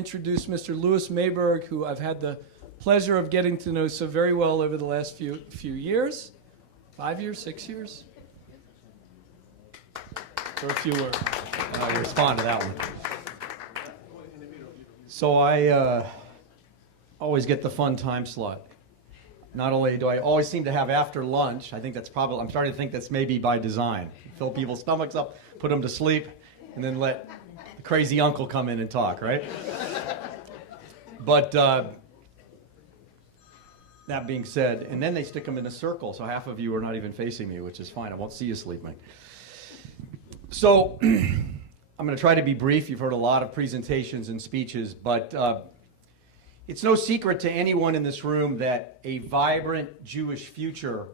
Introduce Mr. Louis Mayberg, who I've had the pleasure of getting to know so very well over the last few years. 5 years, 6 years? For a few words. I'll respond to that one. So I always get the fun time slot. Not only do I always seem to have after lunch, I think that's probably, I'm starting to think that's maybe by design. Fill people's stomachs up, put them to sleep, and then let the crazy uncle come in and talk, right? But that being said, and then they stick them in a circle, so half of you are not even facing me, which is fine. I won't see you sleeping. So I'm going to try to be brief. You've heard a lot of presentations and speeches, but it's no secret to anyone in this room that a vibrant Jewish future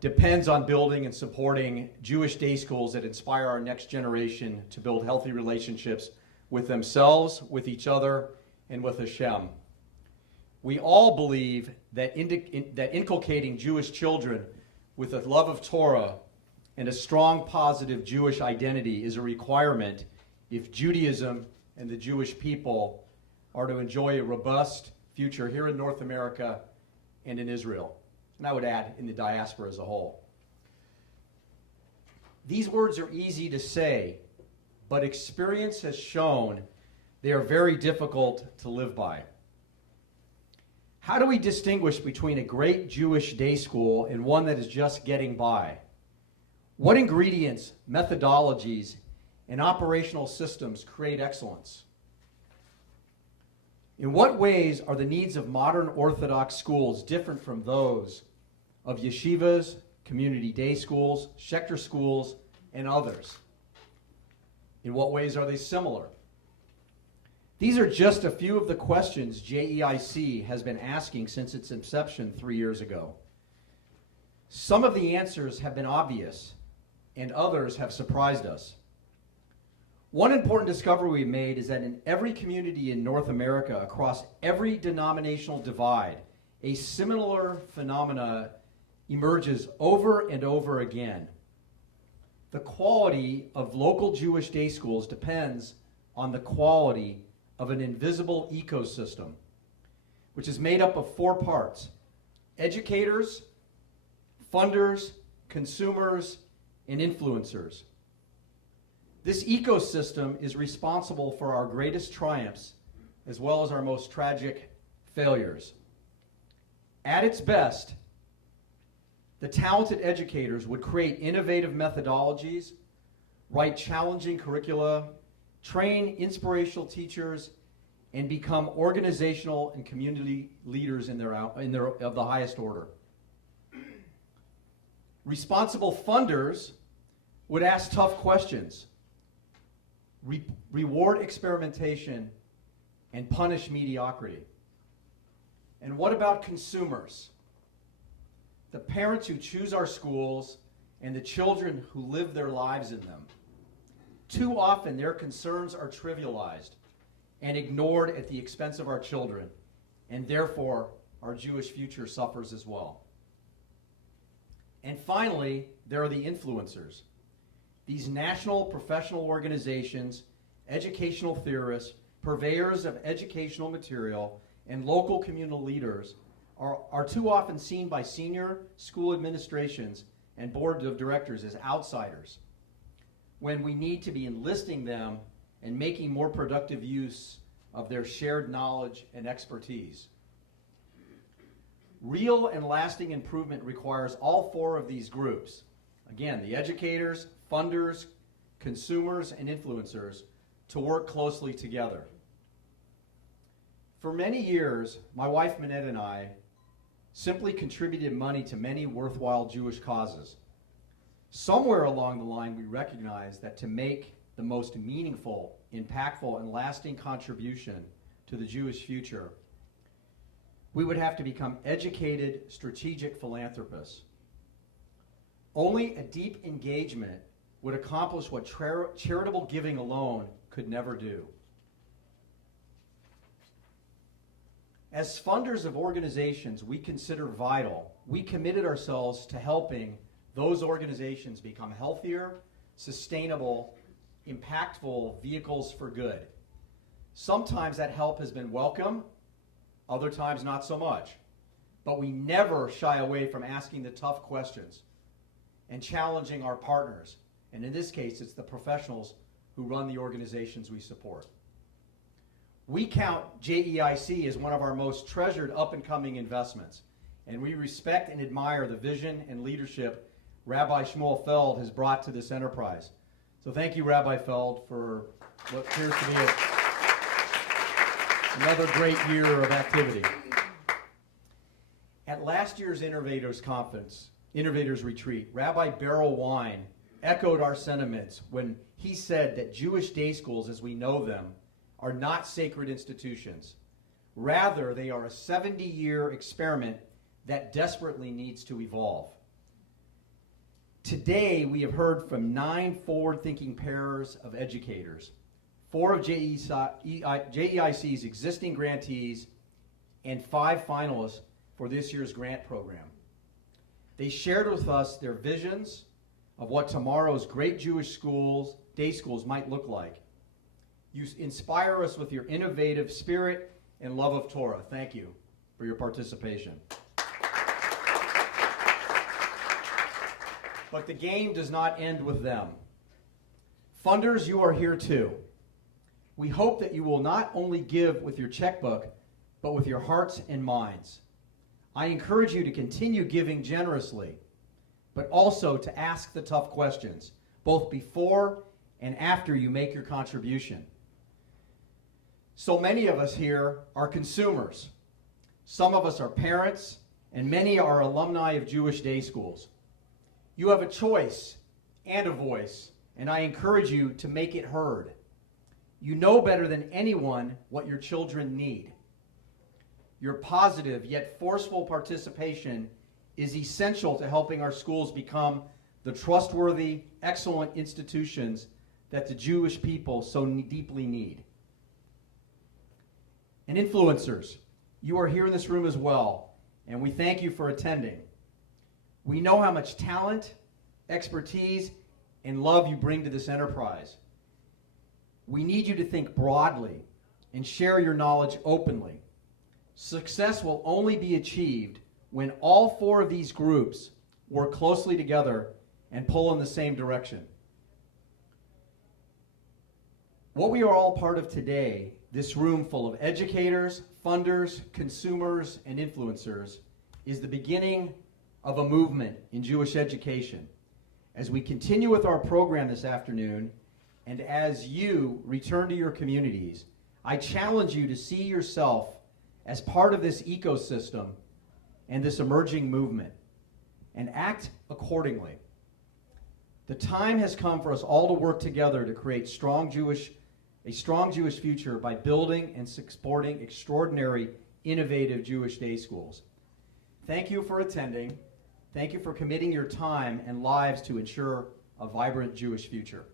depends on building and supporting Jewish day schools that inspire our next generation to build healthy relationships with themselves, with each other, and with Hashem. We all believe that inculcating Jewish children with a love of Torah and a strong, positive Jewish identity is a requirement if Judaism and the Jewish people are to enjoy a robust future here in North America and in Israel. And I would add, in the diaspora as a whole. These words are easy to say, but experience has shown they are very difficult to live by. How do we distinguish between a great Jewish day school and one that is just getting by? What ingredients, methodologies, and operational systems create excellence? In what ways are the needs of modern Orthodox schools different from those of yeshivas, community day schools, Schechter schools, and others? In what ways are they similar? These are just a few of the questions JEIC has been asking since its inception 3 years ago. Some of the answers have been obvious, and others have surprised us. One important discovery we made is that in every community in North America, across every denominational divide, a similar phenomena emerges over and over again. The quality of local Jewish day schools depends on the quality of an invisible ecosystem, which is made up of 4 parts: educators, funders, consumers, and influencers. This ecosystem is responsible for our greatest triumphs as well as our most tragic failures. At its best, the talented educators would create innovative methodologies, write challenging curricula, train inspirational teachers, and become organizational and community leaders of the highest order. Responsible funders would ask tough questions, reward experimentation, and punish mediocrity. And what about consumers? The parents who choose our schools and the children who live their lives in them. Too often their concerns are trivialized and ignored at the expense of our children, and therefore our Jewish future suffers as well. And finally, there are the influencers. These national professional organizations, educational theorists, purveyors of educational material, and local communal leaders are too often seen by senior school administrations and boards of directors as outsiders, when we need to be enlisting them and making more productive use of their shared knowledge and expertise. Real and lasting improvement requires all 4 of these groups. Again, the educators, funders, consumers, and influencers to work closely together. For many years, my wife Minette and I simply contributed money to many worthwhile Jewish causes. Somewhere along the line, we recognized that to make the most meaningful, impactful, and lasting contribution to the Jewish future, we would have to become educated, strategic philanthropists. Only a deep engagement would accomplish what charitable giving alone could never do. As funders of organizations we consider vital, we committed ourselves to helping those organizations become healthier, sustainable, impactful vehicles for good. Sometimes that help has been welcome, other times not so much. But we never shy away from asking the tough questions and challenging our partners. And in this case, it's the professionals who run the organizations we support. We count JEIC as one of our most treasured up-and-coming investments, and we respect and admire the vision and leadership Rabbi Shmuel Feld has brought to this enterprise. So thank you, Rabbi Feld, for what appears to be another great year of activity. At last year's Innovators Conference, Innovators Retreat, Rabbi Beryl Wine echoed our sentiments when he said that Jewish day schools, as we know them, are not sacred institutions. Rather, they are a 70-year experiment that desperately needs to evolve. Today, we have heard from 9 forward-thinking pairs of educators, 4 of JEIC's existing grantees, and 5 finalists for this year's grant program. They shared with us their visions of what tomorrow's great Jewish schools, day schools, might look like. You inspire us with your innovative spirit and love of Torah. Thank you for your participation. But the game does not end with them. Funders, you are here too. We hope that you will not only give with your checkbook, but with your hearts and minds. I encourage you to continue giving generously, but also to ask the tough questions, both before and after you make your contribution. So many of us here are consumers. Some of us are parents, and many are alumni of Jewish day schools. You have a choice and a voice, and I encourage you to make it heard. You know better than anyone what your children need. Your positive yet forceful participation is essential to helping our schools become the trustworthy, excellent institutions that the Jewish people so deeply need. And influencers, you are here in this room as well, and we thank you for attending. We know how much talent, expertise, and love you bring to this enterprise. We need you to think broadly and share your knowledge openly. Success will only be achieved when all 4 of these groups work closely together and pull in the same direction. What we are all part of today, this room full of educators, funders, consumers, and influencers, is the beginning of a movement in Jewish education. As we continue with our program this afternoon, and as you return to your communities, I challenge you to see yourself as part of this ecosystem and this emerging movement, and act accordingly. The time has come for us all to work together to create a strong Jewish future by building and supporting extraordinary, innovative Jewish day schools. Thank you for attending. Thank you for committing your time and lives to ensure a vibrant Jewish future.